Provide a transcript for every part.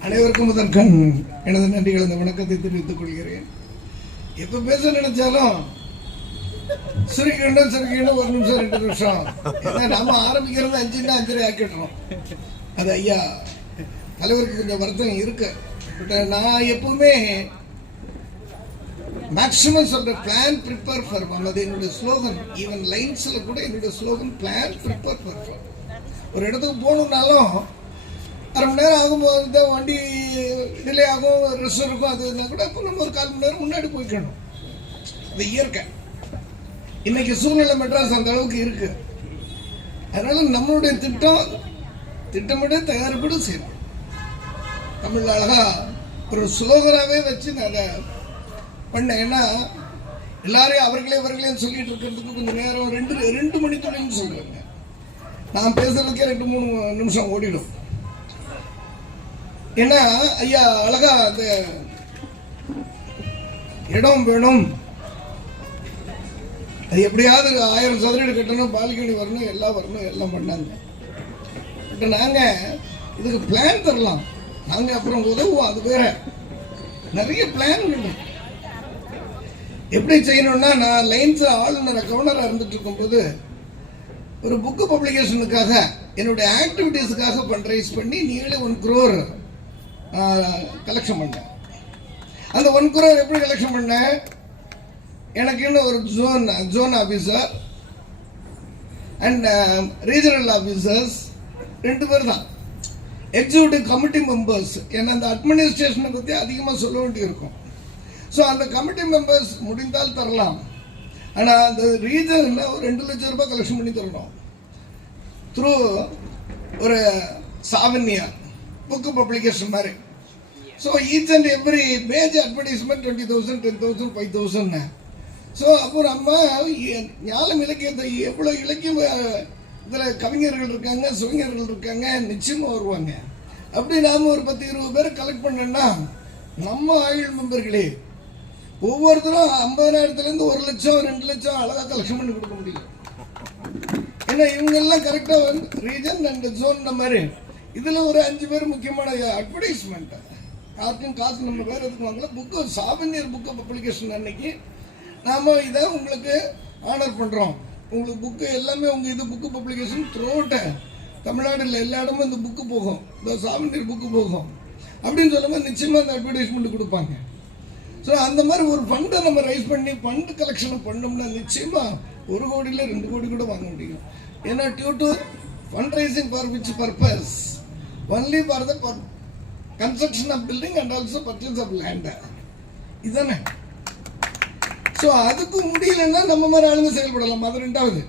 அனைவருக்கும் முதற்கண் எனது நன்றிகள் இந்த வணக்கத்தை தெரிவித்துக் கொள்கிறேன். எப்ப பேச நினைச்சாலும் சுருக்கிண்டும் சுருக்கிண்டும் ஒரு நிமிஷம் ரெண்டு நிமிஷம். ஏன்னா நாம ஆரம்பிக்கிறது அஞ்சுன்னா அஞ்சரை ஆக்கிடுறோம். அது ஐயா தலைவருக்கு கொஞ்சம் வருத்தம் இருக்கு. பட் நான் எப்பவுமே மேக்ஸிமம் சொல்ற பிளான் ப்ரிப்பேர் ஃபார் ஃபன் அது என்னுடைய ஸ்லோகன் ஈவன் லைன்ஸ்ல கூட என்னுடைய slogan plan prepare for fun ஒரு இடத்துக்கு போகணுன்னாலும் அரை மணி நேரம் ஆகும்போது தான் வண்டி டிலே ஆகும் ரெஸ்ட் இருக்கும் அது இருந்தால் கூட அப்போ நம்ம ஒரு கால் மணி நேரம் முன்னாடி போய்க்கணும். இது இயற்கை. இன்னைக்கு சூழ்நிலை மெட்ராஸ் அந்த அளவுக்கு இருக்கு. அதனால நம்மளுடைய திட்டம் திட்டமிட தயாரிப்பட செய்யணும். தமிழ் அழகா ஒரு ஸ்லோகனாவே வச்சு நான் அதை பண்ணேன் ஏன்னா எல்லாரையும் அவர்களே அவர்களே சொல்லிட்டு இருக்கிறதுக்கு கொஞ்சம் நேரம் ரெண்டு ரெண்டு மணி துணைன்னு சொல்றேங்க. நான் பேசுறதுக்கே ரெண்டு மூணு நிமிஷம் ஓடிடும். ஏன்னா ஐயா அழகா அந்த இடம் வேணும். அது எப்படியாவது ஆயிரம் சதுரடி கட்டணும் பால்கனி வரணும் எல்லாம் வரணும் எல்லாம் பண்ணாங்க. பட் நாங்க இதுக்கு பிளான் தரலாம். நாங்க அப்புறம் உதவுவோம் அது வேற. நிறைய பிளான் எப்படி செய்யணும்னா நான் லைன்ஸ் ஆளுநர் கவர்னராக இருந்துட்டு இருக்கும்போது ஒரு புக்கு பப்ளிகேஷனுக்காக என்னுடைய ஆக்டிவிட்டீஸுக்காக ஃபண்ட்ரைஸ் பண்ணி நியர்லி ஒன் குரோர் கலெக்ஷன் பண்ணேன். அந்த ஒன் குரோர் எப்படி கலெக்ஷன் பண்ணேன்? எனக்கு இன்னும் ஒரு zone zone officer and regional officers ரெண்டு பேர் தான். எக்ஸிக்யூட்டிவ் கமிட்டி மெம்பர்ஸ் ஏன்னா அந்த அட்மினிஸ்ட்ரேஷனை பற்றி அதிகமாக சொல்ல வேண்டியிருக்கும் ஸோ அந்த கமிட்டி மெம்பர்ஸ் முடிந்தால் தரலாம். ஆனால் அந்த ரீஜனில் ஒரு ரெண்டு லட்சம் ரூபாய் கலெக்ஷன் பண்ணி தரணும். த்ரூ ஒரு சாவன்யா புக்கு பப்ளிகேஷன் மாதிரி. So each and every page advertisement twenty thousand ten thousand five thousand so அப்போ நம்ம ஞாலம் இலக்கியத்தை எவ்வளோ இலக்கியம் இதில் கவிஞர்கள் இருக்காங்க சுவிஞர்கள் இருக்காங்க நிச்சயமாக வருவாங்க. அப்படி நாம் ஒரு பத்து இருபது பேர் கலெக்ட் பண்ணோன்னா நம்ம ஆயுள் மெம்பர்களே ஒவ்வொருத்தரும் ஐம்பதாயிரத்துலேருந்து ஒரு லட்சம் ரெண்டு லட்சம் அழகாக கலெக்ஷன் பண்ணி கொடுக்க முடியும். ஏன்னா இவங்கெல்லாம் கரெக்டாக வந்து ரீஜன் அண்ட் ஜோன் மாதிரி. இதில் ஒரு அஞ்சு பேர் முக்கியமான அட்வர்டைஸ்மெண்ட்டு யாருக்கும் காசு நம்ம பேர் எதுக்கு வாங்கல? புக்கு சாவனியர் புக்கு பப்ளிகேஷன் அன்னைக்கு நாம் இதை உங்களுக்கு ஆனர் பண்ணுறோம் உங்களுக்கு புக்கு எல்லாமே உங்கள் இது புக்கு பப்ளிகேஷன் த்ரோட்ட தமிழ்நாடுல எல்லா இடமும் இந்த புக்கு போகும். இந்த சாவனியர் புக்கு போகும். அப்படின்னு சொல்லும்போது நிச்சயமாக அந்த அட்வர்டைஸ்மெண்ட் கொடுப்பாங்க. ஸோ அந்த மாதிரி ஒரு ஃபண்டை நம்ம ரைஸ் பண்ணி ஃபண்ட் கலெக்ஷன் பண்ணோம்னா நிச்சயமாக ஒரு கோடியில் ரெண்டு கோடி கூட வாங்க முடியும். ஏன்னா due to fund raising for which purpose only for the construction of building and also purchase of land இதுதானே ஸோ அதுக்கு முடியலன்னா நம்ம மாதிரி ஆளுங்க செயல்படலாம் அது ரெண்டாவது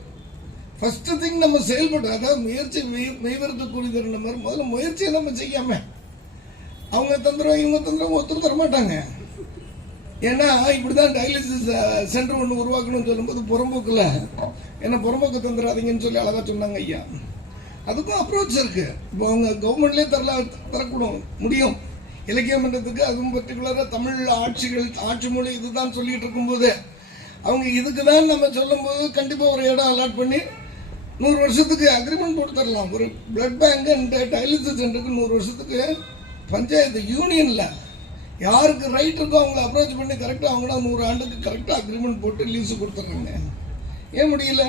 ஃபஸ்ட்டு திங் நம்ம செயல்படுறோம் அதாவது முயற்சி மெய்- மெய்வரத்து கூறிதல் மாதிரி முதல்ல முயற்சியை நம்ம செய்யாம அவங்க தந்துடும் இவங்க தந்துடும் ஒருத்தர் தர மாட்டாங்க ஏன்னா இப்படி தான் டயாலிசிஸ் சென்டர் ஒன்று உருவாக்கணும்னு சொல்லும்போது புறம்போக்கில் என்ன புறம்போக்கு தந்துடாதீங்கன்னு சொல்லி அழகா சொன்னாங்க ஐயா அதுக்கும் அப்ரோச் இருக்கு. இப்போ அவங்க கவர்மெண்ட்லேயே தரல தரக்கூடும். முடியும். இலக்கிய மன்றத்துக்கு அதுவும் பர்டிகுலராக தமிழ் ஆட்சிகள் ஆட்சி மொழி இதுதான் சொல்லிட்டு இருக்கும்போது அவங்க இதுக்கு தான் நம்ம சொல்லும்போது கண்டிப்பாக ஒரு இடம் அலாட் பண்ணி நூறு வருஷத்துக்கு அக்ரிமெண்ட் போட்டு தரலாம். ஒரு பிளட் பேங்க் அண்ட் டயாலிசிஸ் சென்டருக்கு நூறு வருஷத்துக்கு பஞ்சாயத்து யூனியனில் யாருக்கு ரைட் இருக்கோ அவங்கள அப்ரோச் பண்ணி கரெக்டாக அவங்கள நூறு ஆண்டுக்கு கரெக்டாக அக்ரிமெண்ட் போட்டு லீஸு கொடுத்துட்றாங்க. ஏன் முடியல?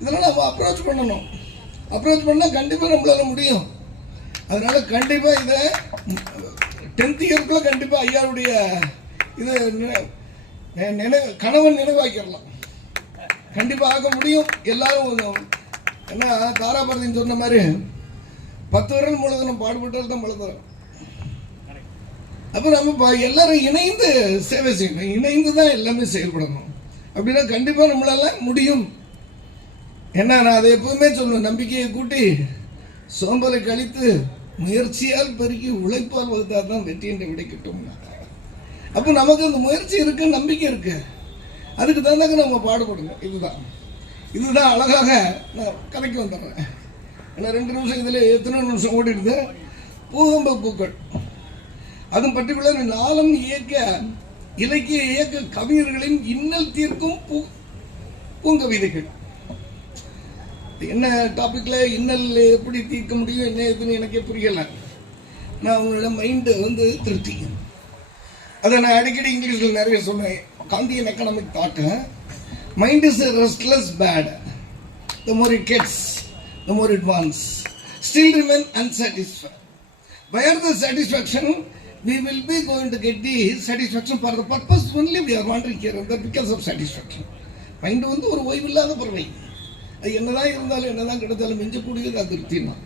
இதெல்லாம் நம்ம அப்ரோச் பண்ணணும். அப்ரோச் பண்ணால் கண்டிப்பாக நம்மளால முடியும். அதனால கண்டிப்பாக இதை டென்த் இயர்க்குள்ள கண்டிப்பாக ஐயாவுடைய இது நினைவு கணவன் நினைவாக்கிடலாம். கண்டிப்பாக ஆக முடியும். எல்லாரும் என்ன தாராபாரதின்னு சொன்ன மாதிரி பத்து வருடம் முழுதும் பாடுபட்டால் தான் பழுதும் அப்போ நம்ம எல்லாரும் இணைந்து சேவை செய்யணும். இணைந்து தான் எல்லாமே செயல்படணும். அப்படின்னா கண்டிப்பாக நம்மளால முடியும். ஏன்னா நான் அதை எப்பவுமே சொல்லுவேன் நம்பிக்கையை கூட்டி சோம்பலை கழித்து முயற்சியால் பெருக்கி உழைப்பால் வகுத்தால் தான் வெற்றி என்று விடை அப்போ நமக்கு அந்த முயற்சி இருக்கு நம்பிக்கை இருக்கு. அதுக்கு தகுந்தாங்க நம்ம பாடுபடணும் இதுதான். இதுதான் அழகாக நான் கதைக்கு வந்துடுறேன். ஏன்னா ரெண்டு நிமிஷம் இதில் எத்தனை நிமிஷம் ஓடிடுது. பூகம்ப பூக்கள். அதுவும் பர்டிகுலர் நாளம் இயக்க இலக்கிய இயக்க கவிஞர்களின் இன்னல் தீர்க்கும் பூ பூங்கவிதைகள். என்ன டாப்பிக்கில் இன்னல் எப்படி தீர்க்க முடியும் என்ன எதுன்னு எனக்கே புரியலை. நான் அவங்களோட மைண்டு வந்து திருப்தி அதை நான் அடிக்கடி இங்கிலீஷில் நிறைய சொன்னேன். Gandhian economic thought mind is restless but the more it gets the more it wants still remain unsatisfy where the satisfaction we will be going to get the satisfaction for the purpose only we are wandering here. And there because of satisfaction. வந்து ஒரு ஓய்வில்லாத பறவை. அது என்னதான் இருந்தாலும் என்னதான் கிடைத்தாலும் மிஞ்சக்கூடியது அது திருப்தி தான்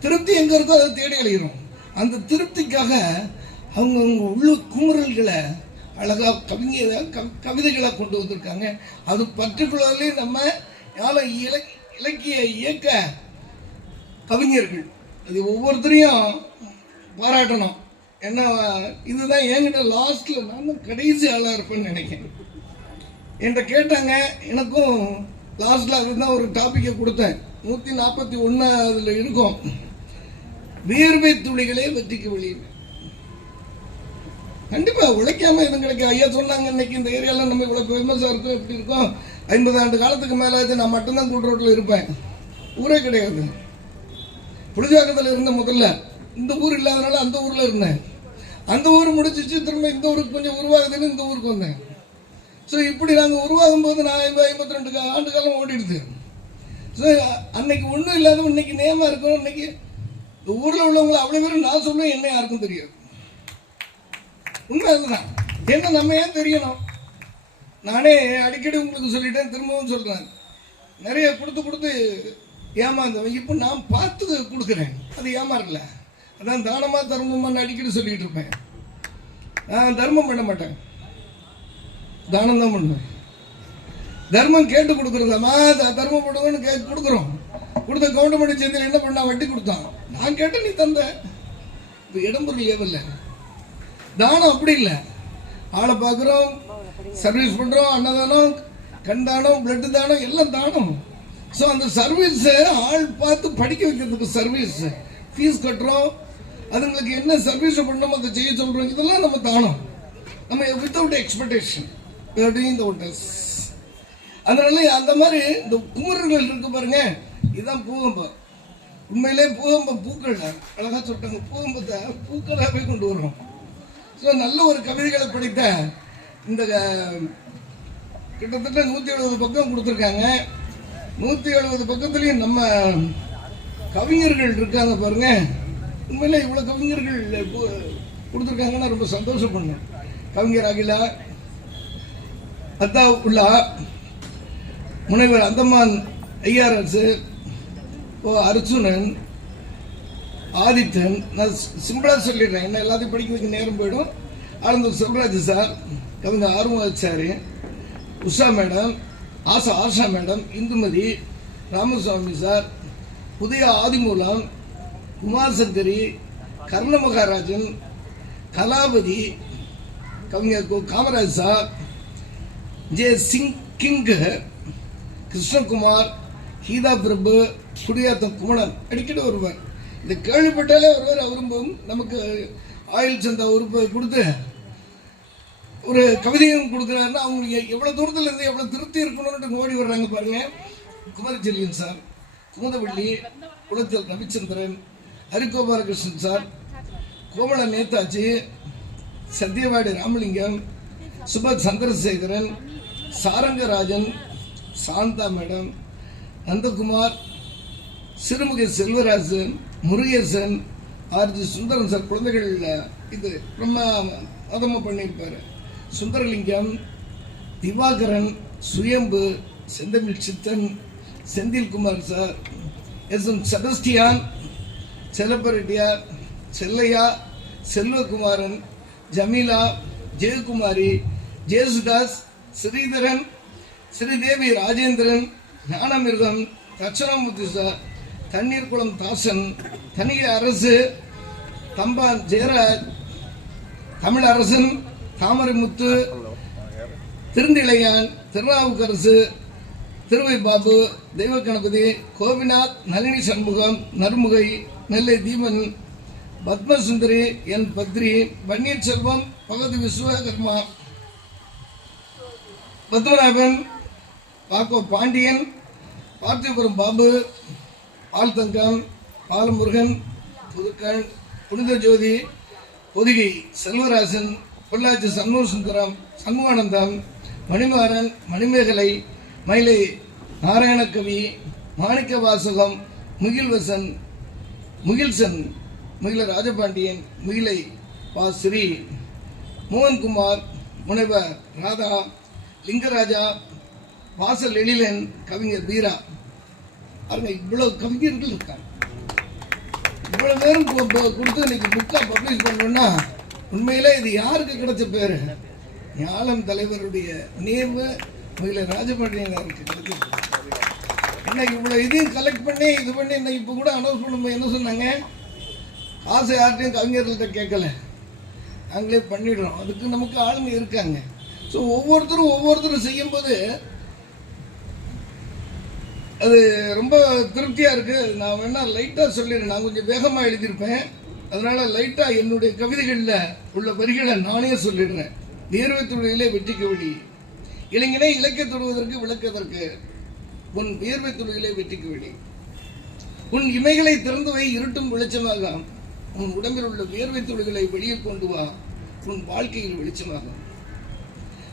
திருப்தி எங்கே இருக்கோ அதை தேடி அடைகிறோம் அந்த திருப்திக்காக அவங்க அவங்க உள்ள குமுறல்களை அழகாக கவிஞ கவி- கவிதைகளை கொண்டு வந்திருக்காங்க. அது பர்டிகுலர்லி நம்ம யார இல இலக்கிய இயக்க கவிஞர்கள். அது ஒவ்வொருத்தரையும் பாராட்டணும். ஏன்னா இதுதான் என்கிட்ட லாஸ்ட்டில் நான் கடைசி ஆளாக இருப்பேன்னு நினைக்கிறேன். என்கிட்ட கேட்டாங்க எனக்கும் லாஸ்ட்ல அதுதான் ஒரு டாப்பிக்கை கொடுத்தேன். நூற்றி நாற்பத்தி ஒன்று அதில் இருக்கும். வியர்வை துளிகளே வெற்றிக்கு வெளியில் கண்டிப்பா உழைக்காம எதுவும் கிடைக்கும் ஐயா சொன்னாங்க இன்னைக்கு இந்த ஏரியால நம்ம இவ்வளவு ஃபேமஸா இருக்கும் எப்படி இருக்கும். ஐம்பது ஆண்டு காலத்துக்கு மேல ஆச்சு நான் மட்டும்தான் கூட்டு ரோட்ல இருப்பேன். ஊரே கிடையாது. புளிஜாக்கத்தில் இருந்த முதல்ல இந்த ஊர் இல்லாதனால அந்த ஊர்ல இருந்தேன். அந்த ஊர் முடிச்சிச்சு திரும்ப இந்த ஊருக்கு கொஞ்சம் உருவாகுதுன்னு இந்த ஊருக்கு வந்தேன். ஸோ இப்படி நாங்கள் உருவாகும் போது நான் ஐம்பது ஐம்பத்தி ரெண்டு ஆண்டு காலம் ஓடிடுது. ஸோ அன்னைக்கு ஒன்றும் இல்லாத இன்னைக்கு நேமா இருக்கும் இன்னைக்கு இந்த ஊரில் உள்ளவங்களை அவ்வளோ பேரும் நான் சொல்லுவேன் என்ன யாருக்கும் தெரியாது. உண்மை அதுதான். என்ன நம்ம ஏன் தெரியணும்? நானே அடிக்கடி உங்களுக்கு சொல்லிட்டேன் திரும்பவும் சொல்கிறேன் நிறைய கொடுத்து கொடுத்து ஏமாந்தவன். இப்போ நான் பார்த்து கொடுக்குறேன். அது ஏமாறல. அதான் தானமாக தர்மமான்னு அடிக்கடி சொல்லிட்டு இருப்பேன். நான் தர்மம் பண்ண மாட்டேன். தானம் தான் பண்ணுவேன் தர்மம் கேட்டு கொடுக்குறதம்மா தர்மம் பண்ணுங்கன்னு கே கொடுக்குறோம். கொடுத்த கவுண்டமணி சேர்ந்து என்ன பண்ணா? வட்டி கொடுத்தான். நான் கேட்டேன் நீ தந்த. இப்போ இடம்பொருள் ஏவல்ல. தானம் அப்படி இல்லை. ஆளை பார்க்குறோம் சர்வீஸ் பண்ணுறோம் அன்னதானம் கண் தானம் பிளட்டு தானம் எல்லாம் தானம். ஸோ அந்த சர்வீஸை ஆள் பார்த்து படிக்க வைக்கிறதுக்கு சர்வீஸ் ஃபீஸ் கட்டுறோம். அதுங்களுக்கு என்ன சர்வீஸ் பண்ணணும் அதை செய்ய சொல்கிறோம் இதெல்லாம் நம்ம தானம். நம்ம without expectation doing the wonders அதனால அந்த மாதிரி இந்த குமரர்கள் இருக்கு பாருங்க இதுதான் பூகம்பம். உண்மையிலே பூகம்பம் பூக்கள் அழகா சொல்லிட்டாங்க. பூகம்பத்தை பூக்களாகவே கொண்டு வரும் ஸோ நல்ல ஒரு கவிதைகளை படித்த இந்த கிட்டத்தட்ட நூற்றி எழுபது பக்கம் கொடுத்துருக்காங்க. நூற்றி எழுபது பக்கத்துலேயும் நம்ம கவிஞர்கள் இருக்காங்க பாருங்க. உண்மையிலே இவ்வளோ கவிஞர்கள் கொடுத்துருக்காங்கன்னா ரொம்ப சந்தோஷப்படணும் கவிஞர் அகிலா அத்தா உள்ள முனைவர் அந்தமான் ஐஆர்எஸ் ஓ அர்ஜுனன் ஆதித்தன் நான் சிம்பிளாக சொல்லிடுறேன். என்ன எல்லாத்தையும் படிக்க வைக்க நேரம் போயிடும். ஆனந்தூர் செல்வராஜ் சார் கவிஞர் Arvachari Usha madam Asa Asha madam Indumathi Ramaswamy sir புதிய ஆதிமூலம் குமார் சங்கரி கர்ண மகாராஜன் கலாபதி கவிஞர் Kamaraj sir J Singh king Krishnakumar Geetha Prabhu Gudiyatham Kumanan அடிக்கடி வருவார். இந்த கேள்விப்பட்டாலே ஒருவர் அவரும் நமக்கு ஆயுள் சந்தா உறுப்பை கொடுத்து ஒரு கவிதையும் கொடுக்குறாருன்னா அவங்களுக்கு எவ்வளோ தூரத்தில் இருந்து எவ்வளோ திருப்தி இருக்கணும்னு ஓடி வர்றாங்க பாருங்க. குமரச்செல்வன் சார் குமுதவள்ளி குளத்தில் Ravichandran Harigopalakrishnan sir Komala Netaji Sathyavadi Ramalingam Subath Chandrasekaran Sarangarajan Shantha madam Nandakumar Sirumugai Selvarajan Murugesan R G Sundaram sir குழந்தைகள் இது ரொம்ப மதமாக பண்ணியிருப்பார். Sundaralingam Divakaran Suyambu Senthamizh Siddhan Senthilkumar sir S M Sebastian Chellappareddiyar Chellaiah Selvakumaran Jameela Jayakumari Jayasudas Sridharan Sridevi Rajendran ஞானமிருகம் Dakshinamoorthy தண்ணீர் குளம் தாசன் தனிகை அரசு தம்பான் ஜெயராஜ் தமிழரசன் தாமரைமுத்து திருந்திளையான் திருநாவுக்கரசு திருவை பாபு தெய்வ கணபதி கோபிநாத் நளினி சண்முகம் நறுமுகை நெல்லை தீபன் பத்மசுந்தரி என் பத்ரி பன்னீர்செல்வம் பகவதி விஸ்வகர்மா. பத்மநாபன் பாக்கோ பாண்டியன் பார்த்திபுரம் பாபு ஆழ்தங்கம் பாலமுருகன் புதுக்கண் புனித ஜோதி பொதிகை செல்வராசன் பொள்ளாச்சி சண்முக சுந்தரம் சண்முகானந்தம் மணிமாறன் மணிமேகலை மயிலை நாராயணகவி மாணிக்க வாசகம் முகில்வசன் முகில்சன் முகில ராஜபாண்டியன் முகிலை பா ஸ்ரீ மோகன்குமார் முனைவர் ராதா லிங்கராஜா வாசல் எழிலன் கவிஞர் வீரா. பாருங்க இவ்வளவு கவிஞர்கள் இருக்காங்க. இவ்வளவு பேரும் கொடுத்து இன்னைக்கு புக்கா பப்ளிஷ் பண்ணணும்னா உண்மையிலே இது யாருக்கு கிடைச்ச பேரு? ஞாலம் தலைவருடைய நேர்வு முகில ராஜபாண்டியனாருக்கு கிடைச்ச என்ன இவ்வளவு இதையும் கலெக்ட் பண்ணி இது பண்ணி இன்னைக்கு இப்போ கூட அனௌன்ஸ் பண்ணும்போது என்ன சொன்னாங்க? காசு யார்ட்டையும் கவிஞர்கள்ட்ட கேட்கல. நாங்களே பண்ணிடுறோம். அதுக்கு நமக்கு ஆளுங்க இருக்காங்க. ஸோ ஒவ்வொருத்தரும் ஒவ்வொருத்தரும் செய்யும்போது அது ரொம்ப திருப்தியாக இருக்குது நான் வேணால் லைட்டாக சொல்லிடுறேன். நான் கொஞ்சம் வேகமாக எழுதியிருப்பேன். அதனால் லைட்டாக என்னுடைய கவிதைகளில் உள்ள வரிகளை நானே சொல்லிடுறேன். நேர்வை தொழிலே வெற்றிக்கு வழி இளைஞனை இலக்கிய தொடுவதற்கு விளக்கதற்கு உன் வியர்வை தொழிலே வெற்றிக்கு வழி உன் இமைகளை திறந்து வை இருட்டும் வெளிச்சமாக உன் உடம்பில் உள்ள வியர்வை துளிகளை வெளியே கொண்டு வா. உன் வாழ்க்கையில் வெளிச்சமாகும்.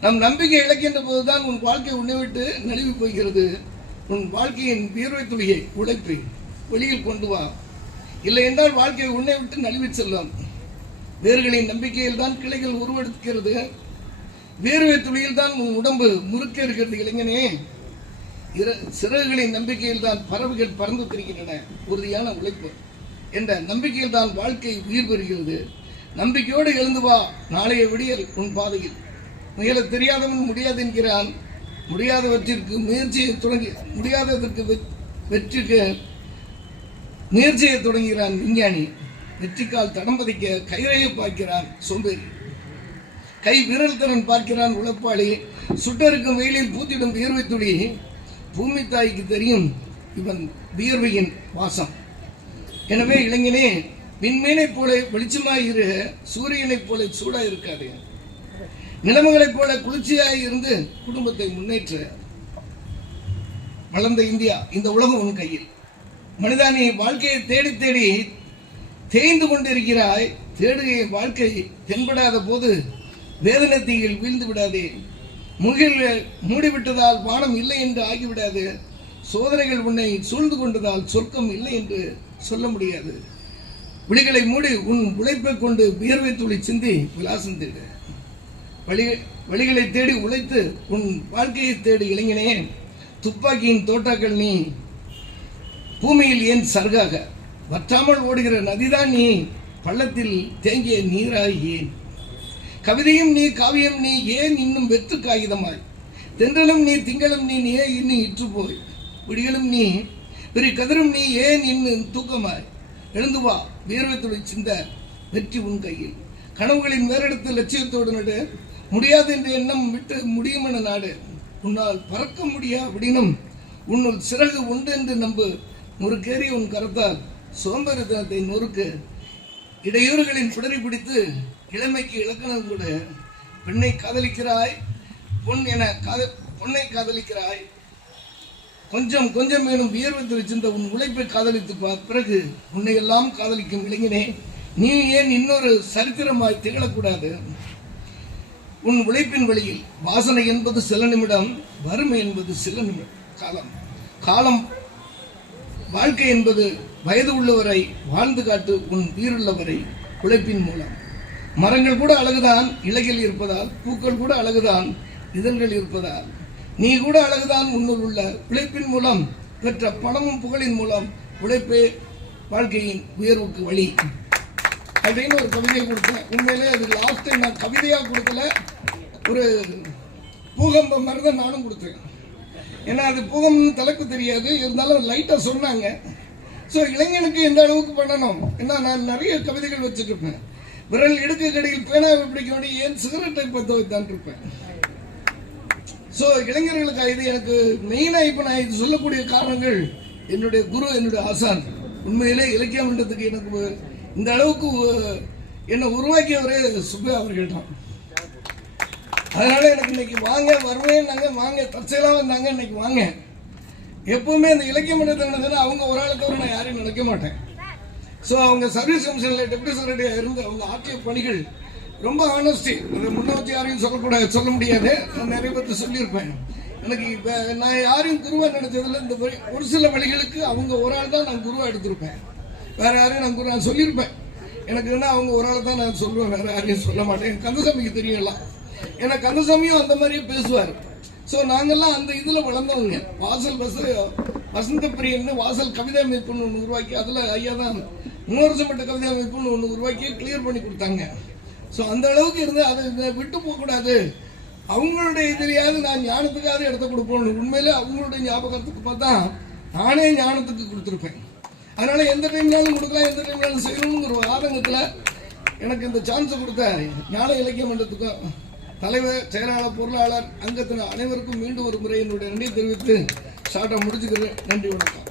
நம் நம்பிக்கை இழக்கின்ற போதுதான் உன் வாழ்க்கை உன்னை விட்டு நழுவி போகிறது. உன் வாழ்க்கையின் வியர்வை துளியை உழைப்பை வெளியில் கொண்டு வா. இல்லை என்றால் வாழ்க்கை உன்னை விட்டு நழுவி செல்லும். வேர்களின் நம்பிக்கையில் தான் கிளைகள் உருவெடுக்கிறது. வேர்வை துளியில் தான் உன் உடம்பு முறுக்க இருக்கிறது இளைஞனே. இர- சிறகுகளின் நம்பிக்கையில் தான் பறவைகள் பறந்து திரிகின்றன. உறுதியான உழைப்பு என்ற நம்பிக்கையில் தான் வாழ்க்கை உயிர் பெறுகிறது. நம்பிக்கையோடு எழுந்து வா. நாளைய விடியல் உன் பாதையில். முயல தெரியாதவன் முடியாது என்கிறான். முடியாதவற்றிற்கு முயற்சியை தொடங்கி முடியாததற்கு வெற்றிக்கு முயற்சியை தொடங்குகிறான் விஞ்ஞானி. வெற்றிக்கால் தடம் பதிக்க கைரையை பார்க்கிறான் சோம்பேறி. கை விரல் திறன் பார்க்கிறான் உழைப்பாளி சுட்டருக்கும் வெயிலில் பூத்திடும் வியர்வை துளி. பூமி தாய்க்கு தெரியும் இவன் வியர்வையின் வாசம். எனவே இளைஞனே விண்மீனைப் போல வெளிச்சமாயிரு சூரியனைப் போல சூடாய் இருக்காது. நிலைமைகளைப் போல குளிர்ச்சியாக இருந்து குடும்பத்தை முன்னேற்ற வளர்ந்த இந்தியா இந்த உலகம் உன் கையில். மனிதா நீ வாழ்க்கையை தேடி தேடி தேய்ந்து கொண்டிருக்கிறாய். தேடுகை வாழ்க்கை தென்படாத போது வேதனை தீயில் வீழ்ந்து விடாதே. முகில் மூடிவிட்டதால் வானம் இல்லை என்று ஆகிவிடாது. சோதனைகள் உன்னை சூழ்ந்து கொண்டதால் சொர்க்கம் இல்லை என்று சொல்ல முடியாது. விழிகளை மூடி உன் உழைப்பை கொண்டு வியர்வை துளி சிந்தி விலாசம் தேடு. வழி வழிகளை தேடி உழைத்து உன் வாழ்க்கையை தேடி இளைஞனே துப்பாக்கியின் தோட்டாக்கள் நீ பூமியில் ஏன் சருகாக? வற்றாமல் ஓடுகிற நதிதான் நீ பள்ளத்தில் தேங்கிய நீராய் ஏன் கவிதையும் நீ காவியம் நீ ஏன் இன்னும் வெற்று காகிதமாய்? தென்றலும் நீ திங்களும் நீ ஏன் இன்னும் இற்று போய் விடிகளும் நீ பெரிய கதிரும் நீ ஏன் இன்னும் தூக்கமாய்? எழுந்து வா வியர்வை துளி சிந்த வெற்றி உன் கையில். கனவுகளின் வேறெடுத்து லட்சியத்தோடு நடு முடியாது என்ற எண்ணம் விட்டு முடியும் என நாடு. உன்னால் பறக்க முடியா விடினும் உன்னுள் சிறகு உண்டு என்று நம்பு. முறுக்கேறி உன் கரத்தால் சோம்பேறித்தனத்தை நொறுக்கு. இடையூறுகளின் பிடரி பிடித்து இளமைக்கு இலக்கணம் கூட. பெண்ணை காதலிக்கிறாய் பொன் என காத பொண்ணை காதலிக்கிறாய். கொஞ்சம் கொஞ்சம் மேலும் வியர்வை வச்சிருந்த உன் உழைப்பை காதலித்து பார். பிறகு உன்னை எல்லாம் காதலிக்கும் இளைஞனே நீ ஏன் இன்னொரு சரித்திரமாய் திகழக்கூடாது? உன் உழைப்பின் வழியில் வாசனை என்பது சில நிமிடம் வறுமை என்பது சில நிமிடம் காலம். காலம் வாழ்க்கை என்பது வயது உள்ளவரை வாழ்ந்து காட்டு உன் உயிருள்ளவரை உழைப்பின் மூலம். மரங்கள் கூட அழகுதான் இலைகள் இருப்பதால் பூக்கள் கூட அழகுதான் இதழ்கள் இருப்பதால். நீ கூட அழகுதான் உன்னுள் உள்ள உழைப்பின் மூலம் பெற்ற பணமும் புகழின் மூலம் உழைப்பே வாழ்க்கையின் உயர்வுக்கு வழி. அப்படின்னு ஒரு கவிதையை கொடுத்தேன். உண்மையிலே அது லாஸ்ட் டைம் நான் கவிதையாக கொடுக்கல. ஒரு பூகம்பம் மாதிரி தான் நானும் கொடுத்தேன். ஏன்னா அது பூகம்னு தலைப்பு தெரியாது. இருந்தாலும் லைட்டாக சொன்னாங்க. ஸோ இளைஞனுக்கு எந்த அளவுக்கு பண்ணணும்? ஏன்னா நான் நிறைய கவிதைகள் வச்சுருப்பேன். விரல் இடுக்கு கடையில் பேனாவை பிடிக்க ஏன் சிகரெட்டை பற்ற வைத்தான் இருப்பேன். ஸோ இளைஞர்களுக்கு இது எனக்கு மெயினாக இப்போ நான் இது சொல்லக்கூடிய காரணங்கள் என்னுடைய குரு என்னுடைய ஆசான். உண்மையிலே இலக்கிய மன்றத்துக்கு எனக்கு இந்த அளவுக்கு என்னை உருவாக்கியவர் சுப்பா அவர்கள் தான். அதனால எனக்கு இன்னைக்கு வாங்க வருவேன்னாங்க வாங்க தற்செயலாக வந்தாங்க இன்னைக்கு வாங்க. எப்பவுமே இந்த இலக்கிய மன்றத்தில் நடந்ததுன்னா அவங்க ஒரு ஆளுக்கு நான் யாரையும் நினைக்க மாட்டேன். ஸோ அவங்க சர்வீஸ் கமிஷனில் டெப்டி செக்ரட்டரியாக இருந்து அவங்க ஆற்றிய பணிகள் ரொம்ப ஆனஸ்டி அதை முன்னோத்தி யாரையும் சொல்லக்கூடாது சொல்ல முடியாது. நான் நிறைய பேர்த்து சொல்லியிருப்பேன். எனக்கு இப்போ நான் யாரையும் குருவா நினைச்சதில்ல இந்த ஒரு சில வழிகளுக்கு அவங்க ஒரு ஆள் தான் நான் குருவாக எடுத்திருப்பேன். வேற யாரையும் நான் நான் சொல்லியிருப்பேன். எனக்கு என்ன அவங்க ஒரு ஆள் தான் நான் சொல்லுவேன். வேற யாரையும் சொல்ல மாட்டேன். கந்தசாமிக்கு தெரியலாம் ஏன்னா கந்தசாமியும் அந்த மாதிரியே பேசுவார். ஸோ நாங்கள்லாம் அந்த இதில் வளர்ந்தவங்க. வாசல் பஸ் வசந்த பிரியன்னு வாசல் கவிதை அமைப்புன்னு ஒன்று உருவாக்கி அதில் ஐயா தான். முன்னரசப்பட்ட கவிதை அமைப்புன்னு ஒன்று உருவாக்கி கிளியர் பண்ணி கொடுத்தாங்க. ஸோ அந்த அளவுக்கு இருந்து அதை இதை விட்டு போகக்கூடாது அவங்களுடைய இதுலையாவது நான் ஞானத்துக்காக இடத்த கொடுப்போம் உண்மையிலே அவங்களுடைய ஞாபகத்துக்கு பார்த்தா நானே ஞானத்துக்கு கொடுத்துருப்பேன். அதனால எந்த டைம்னாலும் கொடுக்கலாம் எந்த டைம்னாலும் செய்யணுங்கிற ஒரு ஆதங்கத்தில் எனக்கு இந்த சான்ஸை கொடுத்த ஞான இலக்கிய மன்றத்துக்கும் தலைவர் செயலாளர் பொருளாளர் அங்கத்தின் அனைவருக்கும் மீண்டும் ஒரு முறை என்னுடைய நன்றி தெரிவித்து ஷார்ட்டாக முடிச்சுக்கிறேன். நன்றி வணக்கம்.